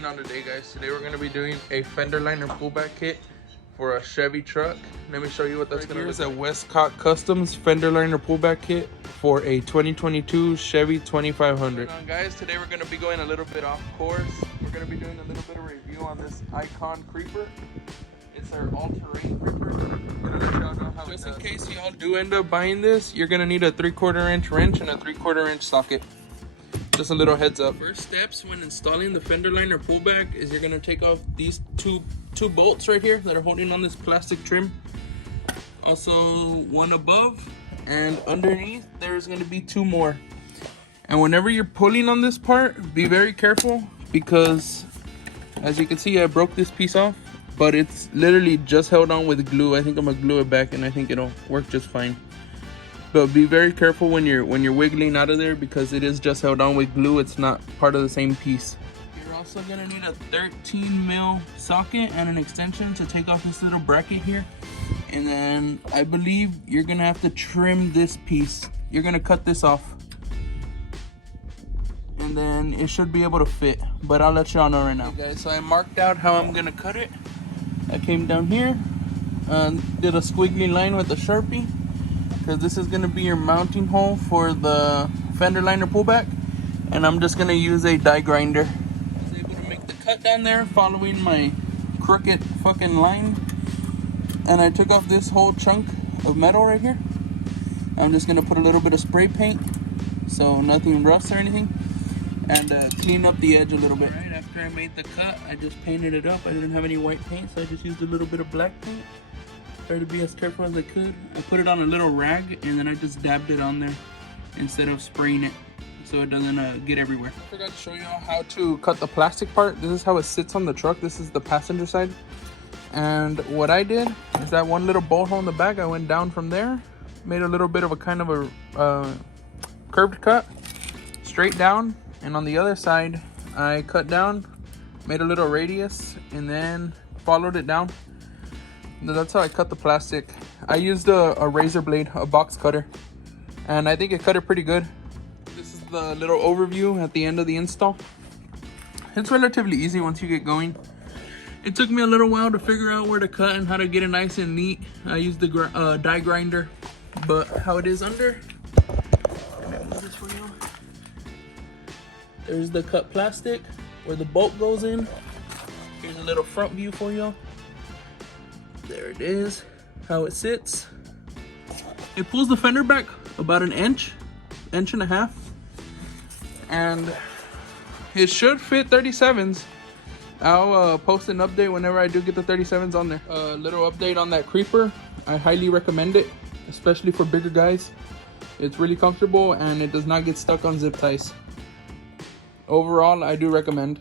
going on today, guys? Today we're going to be doing a fender liner pullback kit for a Chevy truck. Let me show you what that's going to look like. Here's a Westcott Customs fender liner pullback kit for a 2022 Chevy 2500. Guys, today we're going to be going a little bit off course. We're going to be doing a little bit of review on this Icon creeper. It's our all-terrain creeper. Just in case y'all do end up buying this, you're going to need a 3/4 inch wrench and a 3/4 inch socket. Just a little heads up. First steps when installing the fender liner pullback is you're gonna take off these two bolts right here that are holding on this plastic trim. Also one above, and underneath there's gonna be 2 more. And whenever you're pulling on this part, be very careful, because as you can see I broke this piece off, but it's literally just held on with glue. I think I'm gonna glue it back and I think it'll work just fine. But be very careful when you're wiggling out of there, because it is just held on with glue. It's not part of the same piece. You're also gonna need a 13 mil socket and an extension to take off this little bracket here. And then I believe you're gonna have to trim this piece. You're gonna cut this off, and then it should be able to fit, but I'll let y'all know right now. Okay, guys, so I marked out how I'm gonna cut it. I came down here and did a squiggly line with a Sharpie, because this is going to be your mounting hole for the fender liner pullback, and I'm just going to use a die grinder. I was able to make the cut down there following my crooked fucking line, and I took off this whole chunk of metal right here. I'm just going to put a little bit of spray paint so nothing rusts or anything, and clean up the edge a little bit. Right after I made the cut, I just painted it up. I didn't have any white paint, so I just used a little bit of black paint. Try to be as careful as I could. I put it on a little rag and then I just dabbed it on there instead of spraying it, so it doesn't get everywhere. I forgot to show you all how to cut the plastic part. This is how it sits on the truck. This is the passenger side. And what I did is that one little bolt hole in the back, I went down from there, made a little bit of a kind of a curved cut, straight down. And on the other side, I cut down, made a little radius, and then followed it down. That's how I cut the plastic. I used a razor blade, a box cutter, and I think it cut it pretty good. This is the little overview at the end of the install. It's relatively easy once you get going. It took me a little while to figure out where to cut and how to get it nice and neat. I used the die grinder, but how it is under, this for you. There's the cut plastic where the bolt goes in. Here's a little front view for you. There it is, how it sits. It pulls the fender back about an inch and a half, and it should fit 37s. I'll post an update whenever I do get the 37s on there. A little update on that creeper. I highly recommend it, especially for bigger guys. It's really comfortable and it does not get stuck on zip ties. Overall, I do recommend.